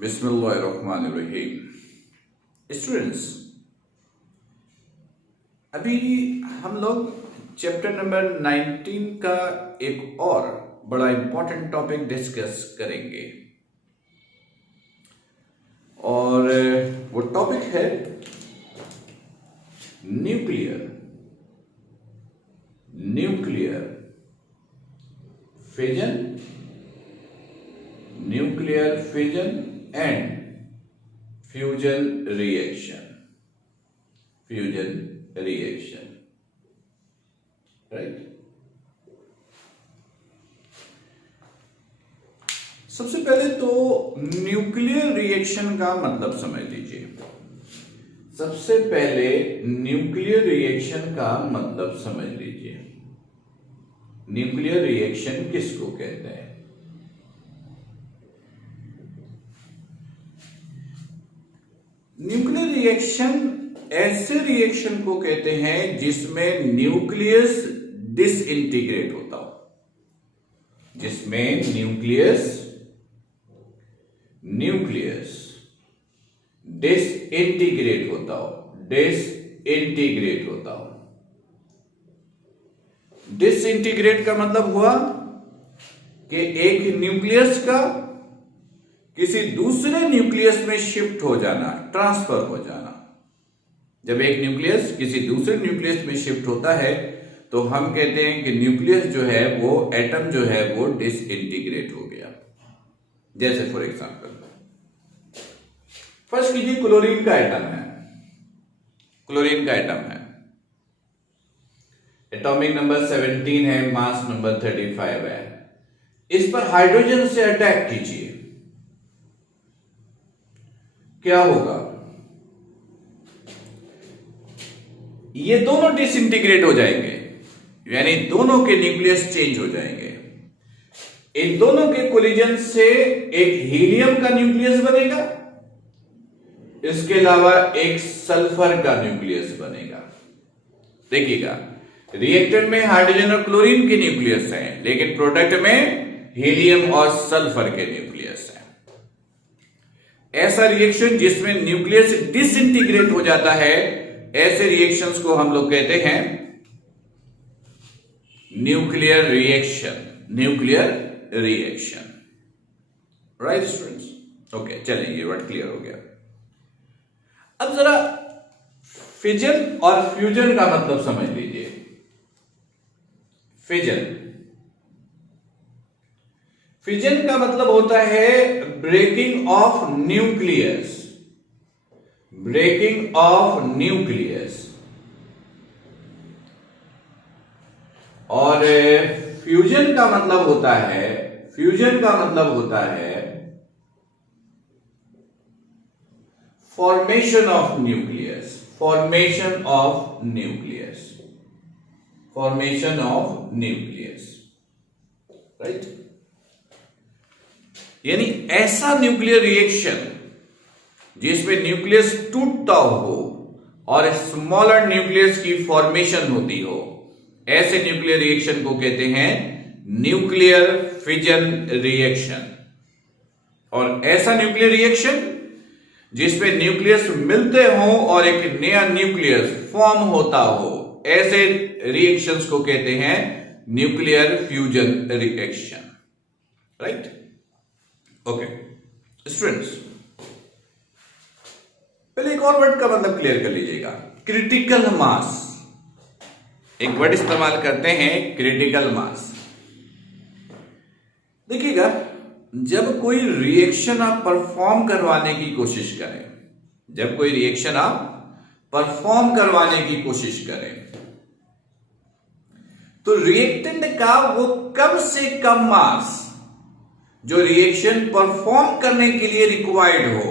बिस्मिल्लाहिर्रहमानिर्रहीम। स्टूडेंट्स, अभी हम लोग चैप्टर नंबर 19 का एक और बड़ा इंपॉर्टेंट टॉपिक डिस्कस करेंगे और वो टॉपिक है nuclear fission and fusion reaction, right. सबसे पहले तो न्यूक्लियर रिएक्शन का मतलब समझ लीजिए। सबसे पहले न्यूक्लियर रिएक्शन का मतलब समझ लीजिए। न्यूक्लियर रिएक्शन किसको कहते हैं? न्यूक्लियर रिएक्शन ऐसे रिएक्शन को कहते हैं जिसमें न्यूक्लियस डिसइंटीग्रेट होता हो, जिसमें न्यूक्लियस डिसइंटीग्रेट होता हो। डिसइंटीग्रेट का मतलब हुआ कि एक न्यूक्लियस का किसी दूसरे न्यूक्लियस में शिफ्ट हो जाना, ट्रांसफर हो जाना। जब एक न्यूक्लियस किसी दूसरे न्यूक्लियस में शिफ्ट होता है तो हम कहते हैं कि न्यूक्लियस जो है वो एटम जो है वो डिसइंटीग्रेट हो गया। जैसे फॉर एग्जांपल फर्स्ट कीजिए, क्लोरीन का एटम है, एटॉमिक नंबर 17 है, मास नंबर 35 है। इस पर हाइड्रोजन से अटैक कीजिए, क्या होगा? ये दोनों डिसइंटीग्रेट हो जाएंगे, यानी दोनों के न्यूक्लियस चेंज हो जाएंगे। इन दोनों के कोलिजन से एक हीलियम का न्यूक्लियस बनेगा, इसके अलावा एक सल्फर का न्यूक्लियस बनेगा। देखिएगा, रिएक्टेंट में हाइड्रोजन और क्लोरीन के न्यूक्लियस हैं, लेकिन प्रोडक्ट में हीलियम और सल्फर के न्यूक्लियस हैं। ऐसा रिएक्शन जिसमें न्यूक्लियस डिसइंटीग्रेट हो जाता है, ऐसे रिएक्शंस को हम लोग कहते हैं nuclear reaction. Right students? Okay, चलिए ये वर्ड क्लियर हो गया। अब जरा फिजन और फ्यूजन का मतलब समझ लीजिए। फिजन का मतलब होता है ब्रेकिंग ऑफ न्यूक्लियस। और फ्यूजन का मतलब होता है फॉर्मेशन ऑफ न्यूक्लियस। राइट। यानी ऐसा न्यूक्लियर रिएक्शन जिसमें न्यूक्लियस टूटता हो और स्मॉलर न्यूक्लियस की फॉर्मेशन होती हो, ऐसे न्यूक्लियर रिएक्शन को कहते हैं न्यूक्लियर फिजन रिएक्शन। और ऐसा न्यूक्लियर रिएक्शन जिसमें न्यूक्लियस मिलते हो और एक नया न्यूक्लियस फॉर्म होता हो, ऐसे रिएक्शंस को कहते हैं nuclear fusion reaction. Right? Okay students, पहले एक और वर्ड का मतलब क्लियर कर लीजिएगा। क्रिटिकल मास, एक वर्ड इस्तेमाल करते हैं, क्रिटिकल मास। देखिएगा, जब कोई रिएक्शन आप परफॉर्म करवाने की कोशिश करें, तो रिएक्टेंट का वो कम से कम मास जो रिएक्शन परफॉर्म करने के लिए रिक्वायर्ड हो,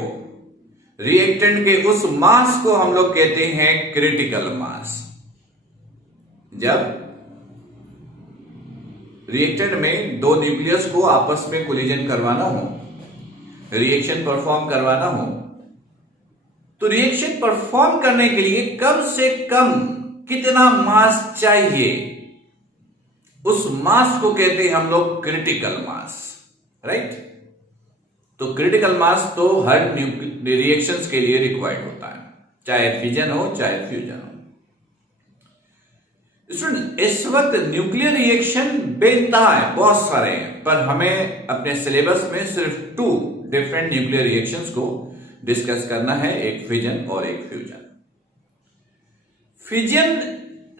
रिएक्टेंट के उस मास को हम लोग कहते हैं क्रिटिकल मास। जब रिएक्टेंट में दो न्यूक्लियस को आपस में कोलिजन करवाना हो, रिएक्शन परफॉर्म करवाना हो, तो रिएक्शन परफॉर्म करने के लिए कम से कम कितना मास चाहिए, उस मास को कहते हैं हम लोग क्रिटिकल मास। राइट? तो क्रिटिकल मास तो हर रिएक्शंस के लिए रिक्वायर्ड होता है, चाहे फिजन हो चाहे फ्यूजन हो। स्टूडेंट, इस वक्त न्यूक्लियर रिएक्शन बेइंतहा है, बहुत सारे हैं, पर हमें अपने सिलेबस में सिर्फ 2 डिफरेंट न्यूक्लियर रिएक्शंस को डिस्कस करना है, एक फिजन और एक फ्यूजन। फिजन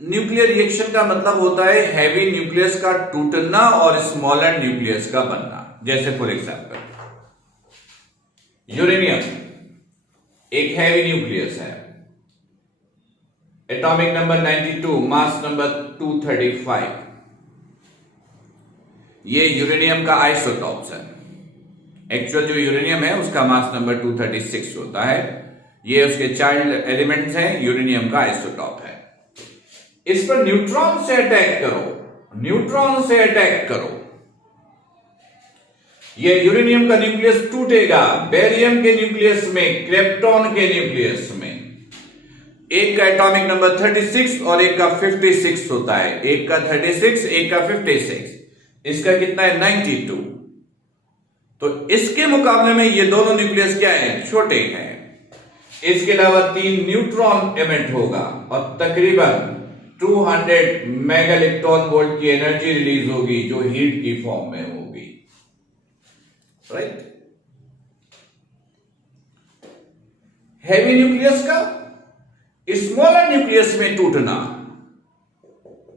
न्यूक्लियर रिएक्शन का मतलब होता है हैवी न्यूक्लियस का टूटना और स्मॉलर न्यूक्लियस का बनना। जैसे फॉर एग्जांपल यूरेनियम एक हैवी न्यूक्लियस है, एटॉमिक नंबर 92, मास नंबर 235। ये यूरेनियम का आइसोटॉप्स है। एक्चुअल जो यूरेनियम है उसका मास नंबर 236 होता है। ये उसके चाइल्ड एलिमेंट्स हैं, यूरेनियम का आइसोटॉप है। इस पर न्यूट्रॉन से अटैक करो, न्यूट्रॉन से अटैक करो, ये यूरेनियम का न्यूक्लियस टूटेगा बेरियम के न्यूक्लियस में, क्रिप्टॉन के न्यूक्लियस में। एक का एटॉमिक नंबर 36 और एक का 56 होता है, एक का 36 एक का 56, इसका कितना है 92। तो इसके मुकाबले में ये दोनों न्यूक्लियस क्या है, छोटे हैं। इसके अलावा 3 न्यूट्रॉन एमिट होगा और तकरीबन 200 मेगा इलेक्ट्रॉन वोल्ट की एनर्जी रिलीज होगी जो हीट की फॉर्म में होगी, राइट। हैवी न्यूक्लियस का स्मॉलर न्यूक्लियस में टूटना,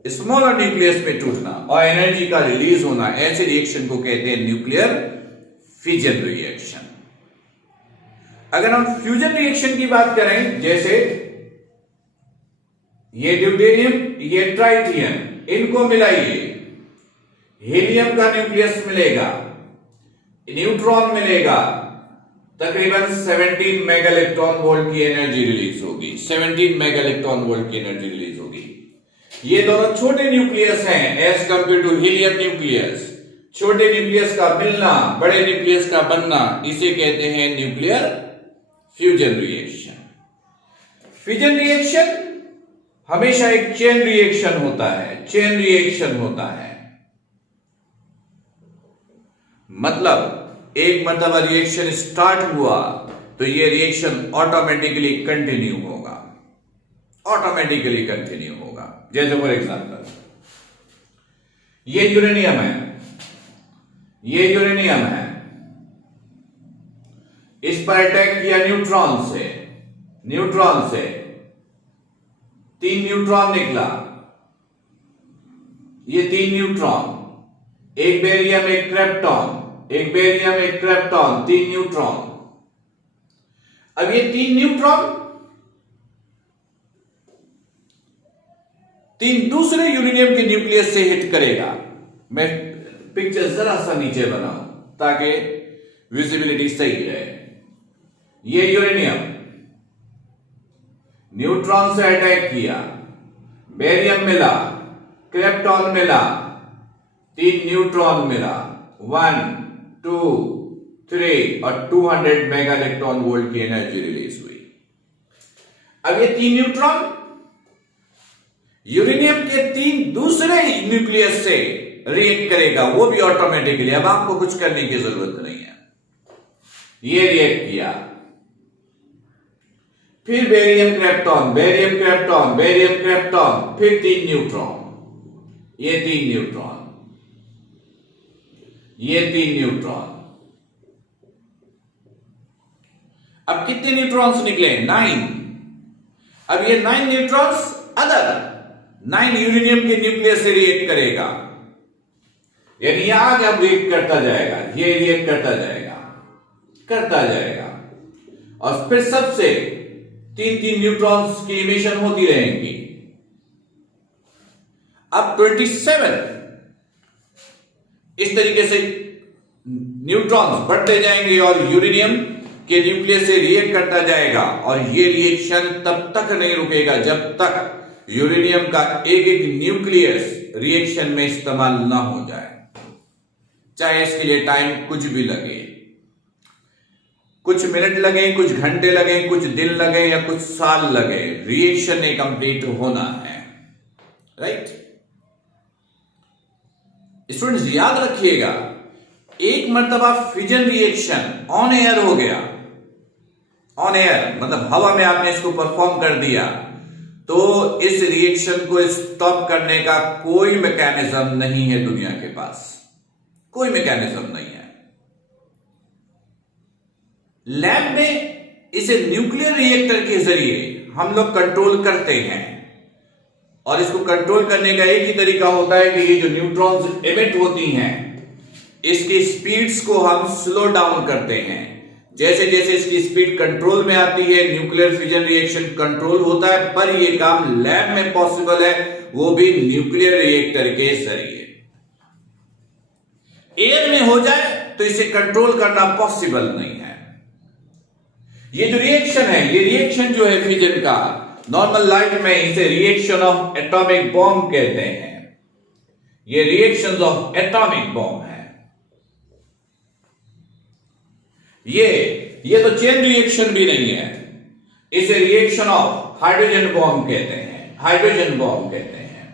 स्मॉलर न्यूक्लियस में टूटना और एनर्जी का रिलीज होना, ऐसे रिएक्शन को कहते हैं न्यूक्लियर फिजन रिएक्शन। अगर हम फ्यूजन रिएक्शन की बात करें, जैसे ये ड्यूटेरियम ये ट्राइटियम, इनको मिलाइए, हीलियम का न्यूक्लियस मिलेगा, न्यूट्रॉन मिलेगा, तकरीबन 17 मेगा इलेक्ट्रॉन वोल्ट की एनर्जी रिलीज होगी, 17 मेगा इलेक्ट्रॉन वोल्ट की एनर्जी रिलीज होगी। ये दोनों छोटे न्यूक्लियस हैं as compare to helium nucleus. छोटे न्यूक्लियस का मिलना, बड़े न्यूक्लियस का बनना, इसे कहते हैं nuclear fusion reaction. Fusion reaction हमेशा एक चेन रिएक्शन होता है, चेन रिएक्शन होता है, मतलब एक मरतबा रिएक्शन स्टार्ट हुआ तो ये रिएक्शन ऑटोमेटिकली कंटिन्यू होगा, ऑटोमेटिकली कंटिन्यू होगा। जैसे फॉर एग्जांपल ये यूरेनियम है, ये यूरेनियम है, इस पर अटैक किया न्यूट्रॉन से, न्यूट्रॉन से 3 न्यूट्रॉन निकला, ये 3 न्यूट्रॉन, एक बेरियम एक क्रिप्टॉन, एक बेरियम एक क्रिप्टॉन, 3 न्यूट्रॉन। अब ये 3 न्यूट्रॉन 3 दूसरे यूरेनियम के न्यूक्लियस से हिट करेगा। मैं पिक्चर जरा सा नीचे बनाऊं ताकि विजिबिलिटी सही रहे। ये यूरेनियम न्यूट्रॉन से अटैक किया, बेरियम मिला, क्रिप्टॉन मिला, 3 न्यूट्रॉन मिला, 1 2 3 और 200 मेगा इलेक्ट्रॉन वोल्ट की एनर्जी रिलीज हुई। अब ये 3 न्यूट्रॉन यूरेनियम के 3 दूसरे न्यूक्लियस से रिएक्ट करेगा, वो भी ऑटोमेटिकली, अब आपको कुछ करने की जरूरत नहीं है। ये रिएक्ट किया, फिर barium krypton, barium krypton, barium krypton, फिर 3 न्यूट्रॉन, ये 3 न्यूट्रॉन, ये 3 न्यूट्रॉन। अब कितने न्यूट्रॉन्स निकले, 9। अब ये 9 न्यूट्रॉन्स अदर 9 यूरेनियम के न्यूक्लियस से रिएक्ट करेगा, यानी ये आगे अब रिएक्ट करता जाएगा, ये रिएक्ट करता जाएगा, करता जाएगा, और फिर सबसे 3 न्यूट्रॉन्स की इमिशन होती रहेंगी। अब 27 इस तरीके से न्यूट्रॉन्स बढ़ते जाएंगे और यूरेनियम के न्यूक्लियस से रिएक्ट करता जाएगा, और ये रिएक्शन तब तक नहीं रुकेगा जब तक यूरेनियम का एक एक न्यूक्लियस रिएक्शन में इस्तेमाल ना हो जाए, चाहे इसके लिए टाइम कुछ भी लगे, कुछ मिनट लगे, कुछ घंटे लगे, कुछ दिन लगे या कुछ साल लगे, रिएक्शन ने कंप्लीट होना है, राइट। स्टूडेंट्स याद रखिएगा, एक मर्तबा फिजन रिएक्शन ऑन एयर हो गया, ऑन एयर मतलब हवा में आपने इसको परफॉर्म कर दिया, तो इस रिएक्शन को स्टॉप करने का कोई मैकेनिज्म नहीं है दुनिया के पास, कोई मैकेनिज्म नहीं है। लैब में इसे न्यूक्लियर रिएक्टर के जरिए हम लोग कंट्रोल करते हैं, और इसको कंट्रोल करने का एक ही तरीका होता है कि ये जो न्यूट्रॉन्स एमिट होती हैं इसकी स्पीड्स को हम स्लो डाउन करते हैं। जैसे जैसे इसकी स्पीड कंट्रोल में आती है न्यूक्लियर फिजन रिएक्शन कंट्रोल होता है, पर यह काम लैब में पॉसिबल है, वो भी न्यूक्लियर रिएक्टर के जरिए। एयर में हो जाए तो इसे कंट्रोल करना पॉसिबल नहीं है। ये जो रिएक्शन है, ये रिएक्शन जो है फिजन का, नॉर्मल लाइफ में इसे रिएक्शन ऑफ एटॉमिक बॉम्ब कहते हैं। ये रिएक्शंस ऑफ एटॉमिक बॉम्ब है। ये तो चेन रिएक्शन भी नहीं है, इसे रिएक्शन ऑफ हाइड्रोजन बॉम्ब कहते हैं, हाइड्रोजन बॉम्ब कहते हैं।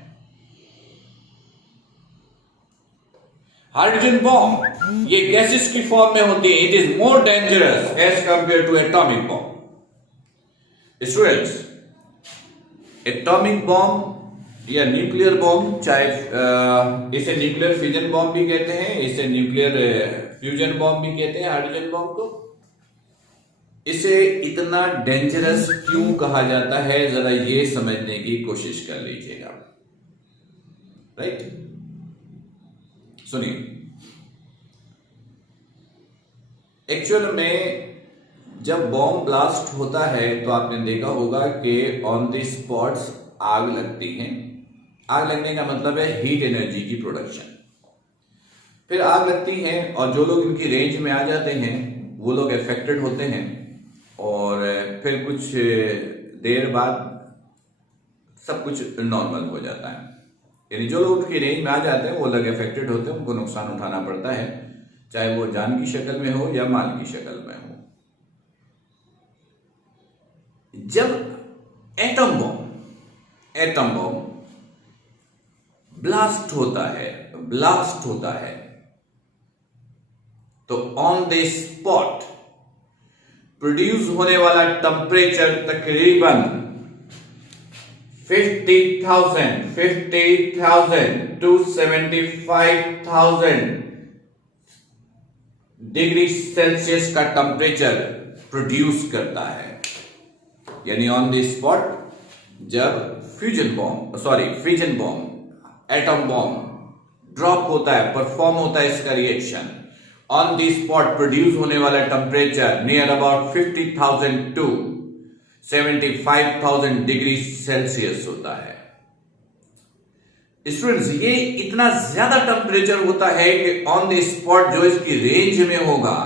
हाइड्रोजन बॉम्ब ये गैसेस की फॉर्म में होती है। It is more dangerous as compare to atomic bomb. Students, atomic bomb या न्यूक्लियर बॉम्ब, चाहे इसे न्यूक्लियर फिजन बॉम्ब भी कहते हैं, इसे न्यूक्लियर फ्यूजन बॉम्ब भी कहते हैं, हाइड्रोजन बॉम्ब को। इसे इतना डेंजरस क्यों कहा जाता है, जरा ये समझने की कोशिश कर लीजिएगा। राइट, सुनिए। एक्चुअल में जब बॉम्ब ब्लास्ट होता है तो आपने देखा होगा कि ऑन द स्पॉट्स आग लगती है। आग लगने का मतलब है हीट एनर्जी की प्रोडक्शन। फिर आग लगती है और जो लोग इनकी रेंज में आ जाते हैं वो लोग अफेक्टेड होते हैं, और फिर कुछ देर बाद सब कुछ नॉर्मल हो जाता है। यानी जो लोग उनकी रेंज में आ जाते हैं वो लोग अफेक्टेड होते हैं, उनको नुकसान उठाना पड़ता है, चाहे वो जान की शक्ल में हो या माल की शक्ल में हो। जब एटम बॉम्ब ब्लास्ट होता है तो ऑन द स्पॉट प्रोड्यूस होने वाला टेम्परेचर तकरीबन 50,000 to 75,000 डिग्री सेल्सियस का टेम्परेचर प्रोड्यूस करता है। यानी ऑन द स्पॉट जब fission bomb atom bomb drop होता है, परफॉर्म होता है इसका reaction, on the spot produce होने वाला temperature near about 50,000 to 75,000 degree Celsius होता है। स्टूडेंट्स, ये इतना ज्यादा टेम्परेचर होता है कि ऑन द स्पॉट जो इसकी रेंज में होगा,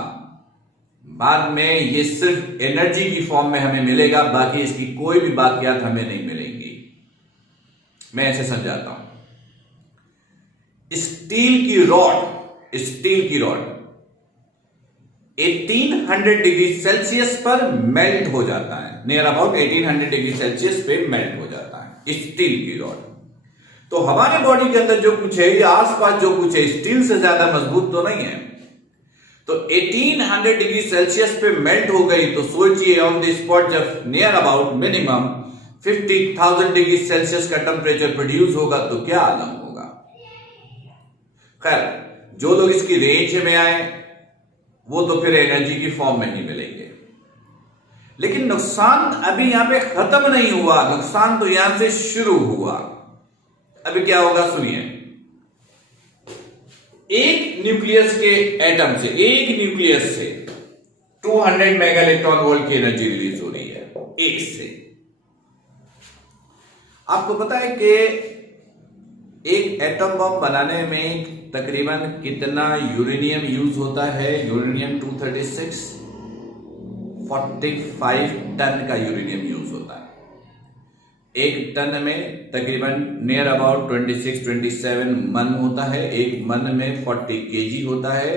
बाद में ये सिर्फ एनर्जी की फॉर्म में हमें मिलेगा, बाकी इसकी कोई भी बाकियात हमें नहीं मिलेंगी। मैं ऐसे समझाता हूं। स्टील की रॉड 1800 डिग्री सेल्सियस पर मेल्ट हो जाता है, नियर अबाउट 1800 डिग्री सेल्सियस पे मेल्ट हो जाता है स्टील की रॉड। तो हमारे बॉडी के अंदर जो कुछ है, ये आसपास जो कुछ है, स्टील से ज्यादा मजबूत तो नहीं है। तो 1800 डिग्री सेल्सियस पे मेल्ट हो गई, तो सोचिए ऑन द स्पॉट जब near about minimum 50,000 degree Celsius का टेम्परेचर प्रोड्यूस होगा तो क्या आलम होगा। खैर, जो लोग इसकी रेंज में आए वो तो फिर एनर्जी की फॉर्म में ही मिलेंगे। लेकिन नुकसान अभी यहां पे खत्म नहीं हुआ, नुकसान तो यहां से शुरू हुआ। अभी क्या होगा सुनिए। एक न्यूक्लियस के एटम से, एक न्यूक्लियस से 200 मेगा इलेक्ट्रॉन वोल्ट की एनर्जी रिलीज हो रही है, एक से। आपको पता है कि एक एटम बम बनाने में तकरीबन कितना यूरेनियम यूज होता है? यूरेनियम 236 45 टन का यूरेनियम यूज होता है। एक टन में तकरीबन नियर अबाउट 26-27 मन होता है। एक मन में 40 केजी होता है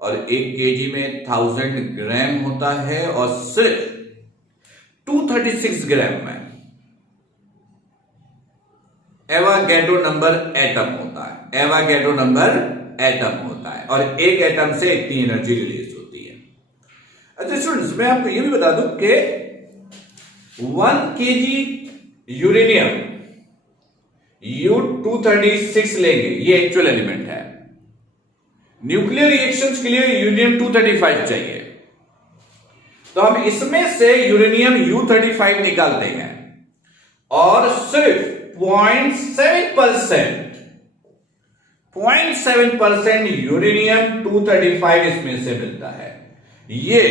और एक केजी में 1000 ग्राम होता है। और सिर्फ 236 ग्राम में एवागैड्रो नंबर एटम होता है। एवागैड्रो नंबर एटम होता है और एक एटम से इतनी एनर्जी रिलीज होती है। अच्छा स्टूडेंट्स, मैं आपको यह भी बता दूं कि 1 kg यूरेनियम U-236 लेंगे, ये एक्चुअल एलिमेंट है। न्यूक्लियर रिएक्शंस के लिए यूरेनियम 235 चाहिए, तो हम इसमें से यूरेनियम U-35 निकालते हैं और सिर्फ 0.7% यूरेनियम 235 इसमें से मिलता है। ये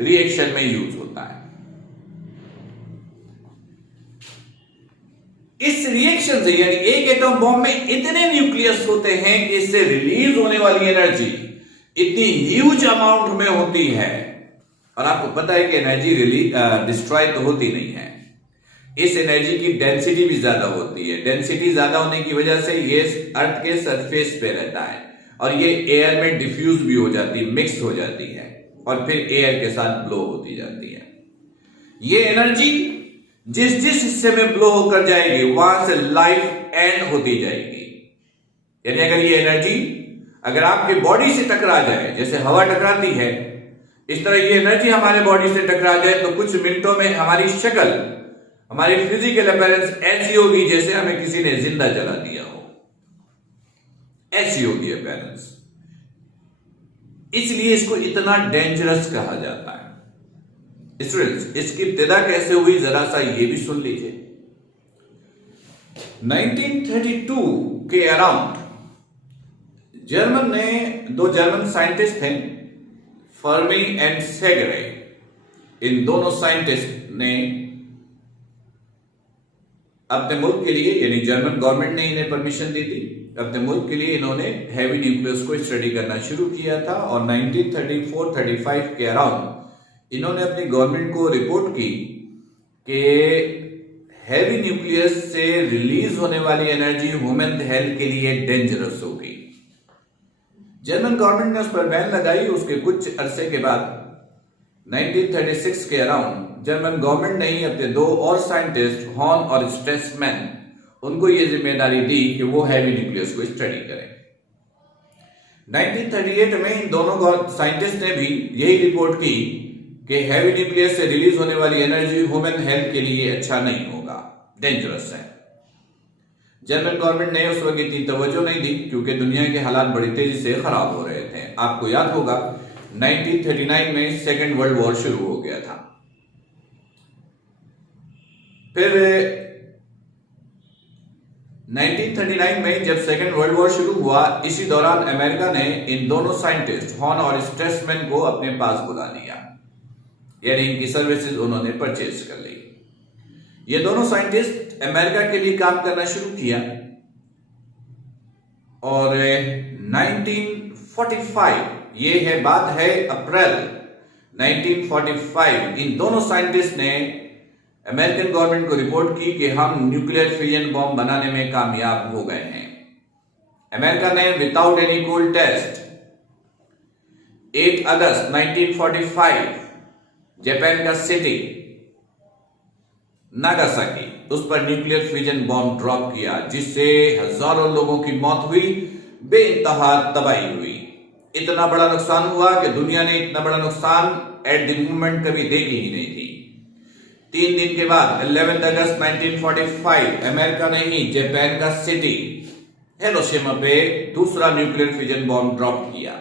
रिएक्शन में यूज होता है। इस रिएक्शन से यानी एक एटम बॉम्ब में इतने न्यूक्लियस होते हैं कि इससे रिलीज होने वाली एनर्जी इतनी ह्यूज अमाउंट में होती है। और आपको पता है कि एनर्जी डिस्ट्रॉय तो होती नहीं है, इस एनर्जी की डेंसिटी भी ज्यादा होती है। डेंसिटी ज्यादा होने की वजह से ये अर्थ के सरफेस पे रहता है और ये एयर में डिफ्यूज भी हो जाती है, मिक्स हो जाती है और फिर एयर के साथ ब्लो होती जाती है। ये एनर्जी जिस जिस हिस्से में ब्लो होकर जाएगी वहां से लाइफ एंड होती जाएगी। यानी अगर ये एनर्जी अगर आपके बॉडी से टकरा जाए, जैसे हवा टकराती है, इस तरह ये एनर्जी हमारे बॉडी से टकरा जाए तो कुछ मिनटों में हमारी शक्ल, हमारी फिजिकल अपीयरेंस ऐसी होगी जैसे हमें किसी ने जिंदा जला दिया हो, ऐसी होगी अपीयरेंस। इसलिए इसको इतना डेंजरस कहा जाता है। स्टूडेंट्स, इसकी इब्तिदा कैसे हुई जरा सा ये भी सुन लीजिए। 1932 के अराउंड जर्मन ने, दो जर्मन साइंटिस्ट थे, फर्मी एंड सेगरे। इन दोनों साइंटिस्ट ने अपने मुल्क के लिए, यानी जर्मन गवर्नमेंट ने इन्हें परमिशन दी थी, अपने मुल्क के लिए इन्होंने हैवी न्यूक्लियस को स्टडी करना शुरू किया था और 1934-35 के अराउंड इन्होंने अपनी गवर्नमेंट को रिपोर्ट की कि हैवी न्यूक्लियस से रिलीज होने वाली एनर्जी ह्यूमन हेल्थ के लिए डेंजरस होगी। जर्मन गवर्नमेंट ने उस पर बैन लगाई। उसके कुछ अरसे के बाद 1936 के अराउंड जर्मन गवर्नमेंट ने ही अपने दो और साइंटिस्ट, हॉर्न और स्ट्रेसमैन, उनको यह जिम्मेदारी दी कि वो हैवी न्यूक्लियस को स्टडी करें। 1938 में इन दोनों साइंटिस्ट ने भी यही रिपोर्ट की कि हैवी न्यूक्लियस से रिलीज होने वाली एनर्जी ह्यूमन हेल्थ के लिए अच्छा नहीं होगा, डेंजरस है। जर्मन गवर्नमेंट ने उस वक्त इतनी तवज्जो नहीं दी क्योंकि दुनिया के हालात बड़ी तेजी से खराब हो रहे थे। आपको याद होगा 1939 में सेकेंड वर्ल्ड वॉर शुरू हो गया था। फिर 1939 में जब सेकेंड वर्ल्ड वॉर शुरू हुआ, इसी दौरान अमेरिका ने इन दोनों साइंटिस्ट हॉर्न और स्ट्रेसमैन को अपने पास बुला लिया, यानी इनकी सर्विसेज उन्होंने परचेज कर ली। ये दोनों साइंटिस्ट अमेरिका के लिए काम करना शुरू किया और 1945, ये है बात है अप्रैल 1945, इन दोनों साइंटिस्ट ने अमेरिकन गवर्नमेंट को रिपोर्ट की कि हम न्यूक्लियर फ्यूजन बॉम्ब बनाने में कामयाब हो गए हैं। अमेरिका ने विदाउट एनी कोल्ड टेस्ट 8 अगस्त 1945 जापान का सिटी नागासाकी, उस पर न्यूक्लियर फ्यूजन बॉम्ब ड्रॉप किया, जिससे हजारों लोगों की मौत हुई, बेइंतहा तबाही हुई। इतना बड़ा नुकसान हुआ कि दुनिया ने इतना बड़ा नुकसान एट द मोमेंट कभी देखी ही नहीं थी। 3 दिन के बाद 11 अगस्त 1945 अमेरिका ने ही जापान का सिटी हिरोशिमा पे दूसरा न्यूक्लियर फ्यूजन बॉम्ब ड्रॉप किया।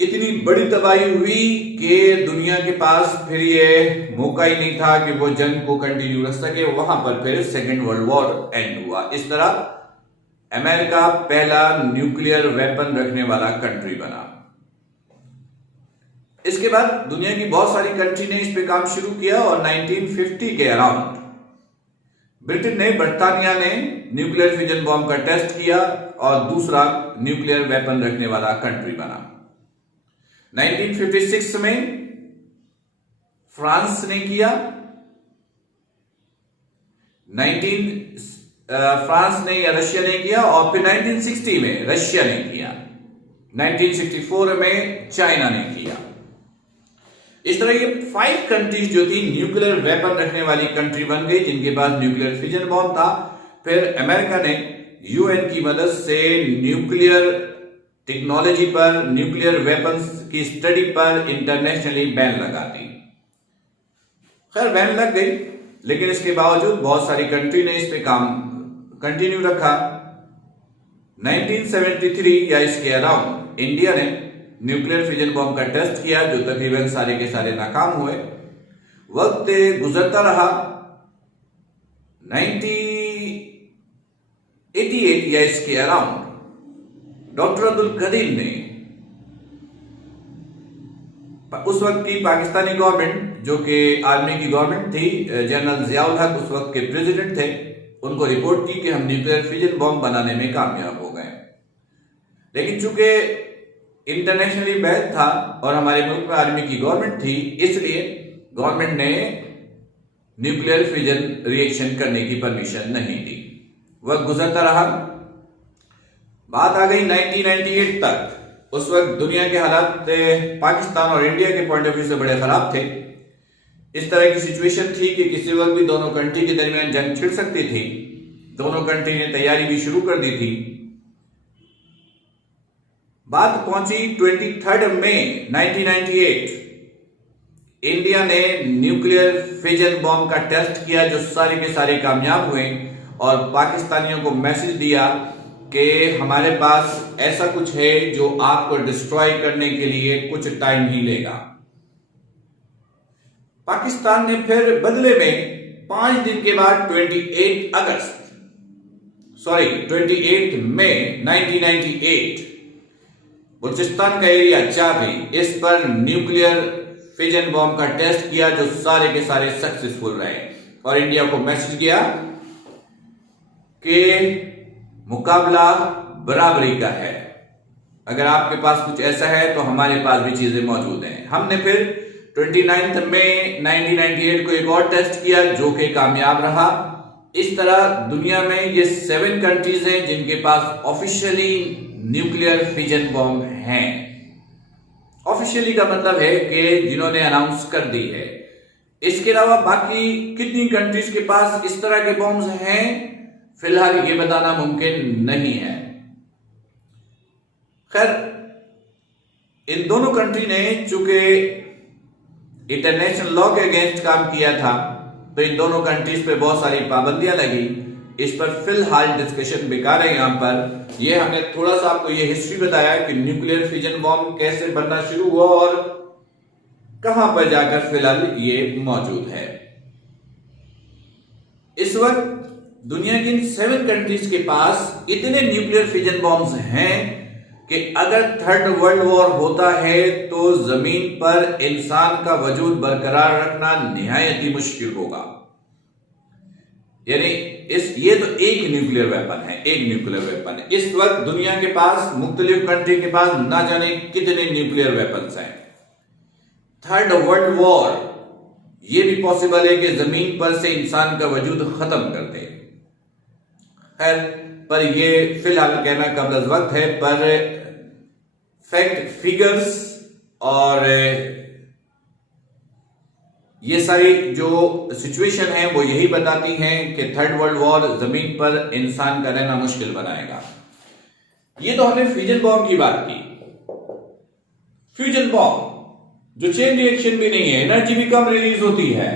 इतनी बड़ी तबाही हुई कि दुनिया के पास फिर ये मौका ही नहीं था कि वो जंग को कंटिन्यू रख सके। वहां पर फिर सेकेंड वर्ल्ड वॉर एंड हुआ। इस तरह अमेरिका पहला न्यूक्लियर वेपन रखने वाला कंट्री बना। इसके बाद दुनिया की बहुत सारी कंट्री ने इस पे काम शुरू किया और 1950 के अराउंड ब्रिटेन ने, बर्तानिया ने न्यूक्लियर फ्यूजन बॉम्ब का टेस्ट किया और दूसरा न्यूक्लियर वेपन रखने वाला कंट्री बना। 1956 में फ्रांस ने किया, फ्रांस ने या रशिया ने किया और फिर 1960 में रशिया ने किया, 1964 में चाइना ने किया। इस तरह ये 5 कंट्रीज जो थी न्यूक्लियर वेपन रखने वाली कंट्री बन गई जिनके पास न्यूक्लियर फ्यूजन बॉम्ब था। फिर अमेरिका ने यूएन की मदद से न्यूक्लियर टेक्नोलॉजी पर, न्यूक्लियर वेपन्स की स्टडी पर इंटरनेशनली बैन लगा दी। खैर बैन लग गई, लेकिन इसके बावजूद बहुत सारी कंट्री ने इस पे काम कंटिन्यू रखा। 1973 या इसके अराउंड इंडिया ने न्यूक्लियर फिजन बॉम्ब का टेस्ट किया, जो तकरीबन सारे के सारे नाकाम हुए। वक्त गुजरता रहा। 1988 या इसके अराउंड डॉक्टर अब्दुल करीम ने, उस वक्त की पाकिस्तानी गवर्नमेंट, जो कि आर्मी की गवर्नमेंट थी, जनरल जियाउल हक उस वक्त के प्रेसिडेंट थे, उनको रिपोर्ट की कि हम न्यूक्लियर फिजन बॉम्ब बनाने में कामयाब हो गए। लेकिन चूंकि इंटरनेशनली बैन था और हमारे मुल्क में आर्मी की गवर्नमेंट थी, इसलिए गवर्नमेंट ने न्यूक्लियर फिजन रिएक्शन करने की परमिशन नहीं दी। वक्त गुजरता रहा। बात आ गई 1998 तक। उस वक्त दुनिया के हालात पाकिस्तान और इंडिया के पॉइंट ऑफ व्यू से बड़े खराब थे। इस तरह की सिचुएशन थी कि किसी वक्त भी दोनों कंट्री के दरमियान जंग छिड़ सकती थी। दोनों कंट्री ने तैयारी भी शुरू कर दी थी। बात पहुंची 23 मई 1998। इंडिया ने न्यूक्लियर फिजन बॉम्ब का टेस्ट किया, जो सारे के सारे कामयाब हुए, और पाकिस्तानियों को मैसेज दिया कि हमारे पास ऐसा कुछ है जो आपको डिस्ट्रॉय करने के लिए कुछ टाइम ही लेगा। पाकिस्तान ने फिर बदले में 5 दिन के बाद 28 मई 1998 बलूचिस्तान का एरिया चाबी, इस पर न्यूक्लियर फिजन बॉम्ब का टेस्ट किया, जो सारे के सारे सक्सेसफुल रहे, और इंडिया को मैसेज किया कि मुकाबला बराबरी का है। अगर आपके पास कुछ ऐसा है तो हमारे पास भी चीजें मौजूद हैं। हमने फिर 29 मई 1998 को एक और टेस्ट किया, जो कि कामयाब रहा। इस तरह दुनिया में ये 7 कंट्रीज हैं जिनके पास ऑफिशियली न्यूक्लियर फिजन बॉम्ब हैं। ऑफिशियली का मतलब है कि जिन्होंने अनाउंस कर दी है। इसके अलावा बाकी कितनी कंट्रीज के पास इस तरह के बॉम्ब्स हैं, फिलहाल ये बताना मुमकिन नहीं है। खैर, इन दोनों कंट्री ने चूंकि इंटरनेशनल लॉ के अगेंस्ट काम किया था, तो इन दोनों कंट्रीज पे बहुत सारी पाबंदियां लगी। इस पर फिलहाल डिस्कशन बेकार है। यहां पर ये हमने थोड़ा सा आपको ये हिस्ट्री बताया कि न्यूक्लियर फिजन बॉम्ब कैसे बनना शुरू हुआ और कहां पर जाकर फिलहाल ये मौजूद है। इस वक्त दुनिया की 7 कंट्रीज के पास इतने न्यूक्लियर फिजन बॉम्ब्स हैं कि अगर थर्ड वर्ल्ड वॉर होता है तो जमीन पर इंसान का वजूद बरकरार रखना निहायत ही मुश्किल होगा। यानी ये तो एक न्यूक्लियर वेपन है, एक न्यूक्लियर वेपन है। इस वक्त दुनिया के पास, मुख्तलिफ कंट्री के पास ना जाने कितने न्यूक्लियर वेपन्स हैं। थर्ड वर्ल्ड वॉर ये भी पॉसिबल है कि जमीन पर से इंसान का वजूद खत्म कर दे। खैर, पर ये फिलहाल कहना कबल अज़ वक्त है, पर फैक्ट, फिगर्स और ये सारी जो सिचुएशन है वो यही बताती हैं कि थर्ड वर्ल्ड वॉर जमीन पर इंसान का रहना मुश्किल बनाएगा। ये तो हमने फ्यूजन बॉम्ब की बात की। फ्यूजन बॉम्ब जो चेन रिएक्शन भी नहीं है, एनर्जी भी कम रिलीज होती है,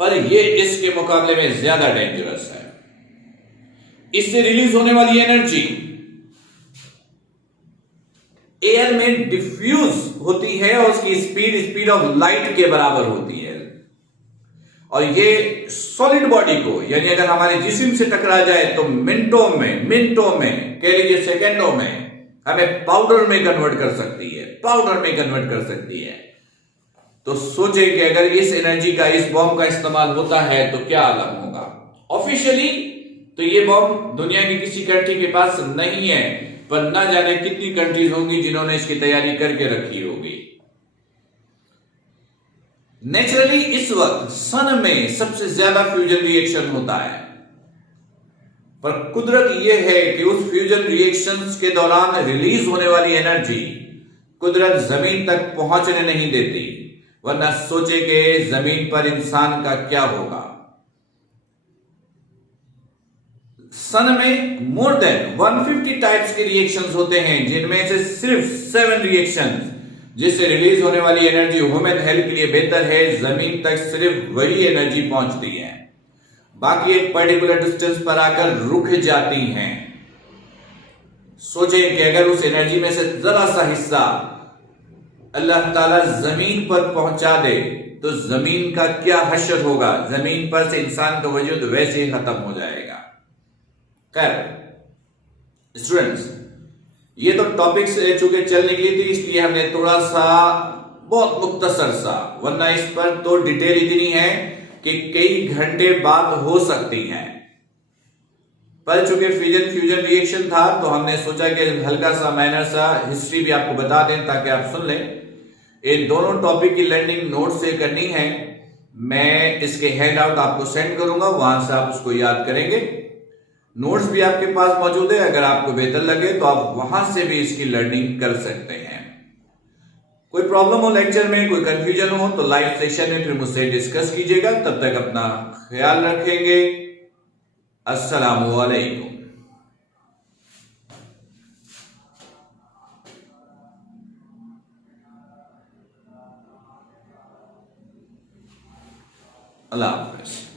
पर ये इसके मुकाबले में ज्यादा डेंजरस है। इससे रिलीज होने वाली एनर्जी एयर में डिफ्यूज होती है और उसकी स्पीड ऑफ लाइट के बराबर होती है। और ये सॉलिड बॉडी को, यानी अगर हमारे जिस्म से टकरा जाए तो मिनटों में कह लीजिए सेकेंडों में हमें पाउडर में कन्वर्ट कर सकती है। तो सोचे कि अगर इस एनर्जी का, इस बॉम्ब का इस्तेमाल होता है तो क्या आलम होगा। ऑफिशियली तो ये बॉम्ब दुनिया की किसी कंट्री के पास नहीं है, पर ना जाने कितनी कंट्रीज होंगी जिन्होंने इसकी तैयारी करके रखी होगी। नेचुरली इस वक्त सन में सबसे ज्यादा फ्यूजन रिएक्शन होता है, पर कुदरत यह है कि उस फ्यूजन रिएक्शंस के दौरान रिलीज होने वाली एनर्जी कुदरत जमीन तक पहुंचने नहीं देती, वरना सोचे कि जमीन पर इंसान का क्या होगा। सन में मोर देन 150 टाइप्स के रिएक्शंस होते हैं, जिनमें से सिर्फ 7 रिएक्शंस जिससे रिलीज होने वाली एनर्जी ह्यूमन हेल्थ के लिए बेहतर है, जमीन तक सिर्फ वही एनर्जी पहुंचती है, बाकी एक पर्टिकुलर डिस्टेंस पर आकर रुक जाती हैं। सोचें कि अगर उस एनर्जी में से जरा सा हिस्सा अल्लाह ताला जमीन पर पहुंचा दे तो जमीन का क्या हशर होगा, जमीन पर से इंसान का वजूद वैसे ही खत्म हो जाएगा। खैर स्टूडेंट्स, ये तो टॉपिक्स चूंकि चल निकली थी इसलिए हमने थोड़ा सा बहुत मुख्तसर सा, वरना इस पर तो डिटेल इतनी है कि कई घंटे बात हो सकती है, पर चूंकि फिजन फ्यूजन रिएक्शन था तो हमने सोचा कि हल्का सा माइनर सा हिस्ट्री भी आपको बता दें ताकि आप सुन लें। इन दोनों टॉपिक की लर्निंग नोट से करनी है, मैं इसके हैंड आउट आपको सेंड करूंगा, वहां से आप उसको याद करेंगे। नोट्स भी आपके पास मौजूद है, अगर आपको बेहतर लगे तो आप वहां से भी इसकी लर्निंग कर सकते हैं। कोई प्रॉब्लम हो लेक्चर में, कोई कंफ्यूजन हो तो लाइव सेशन में फिर मुझसे डिस्कस कीजिएगा। तब तक अपना ख्याल रखेंगे। अस्सलामु अलैकुम। अल्लाह हाफ़िज़।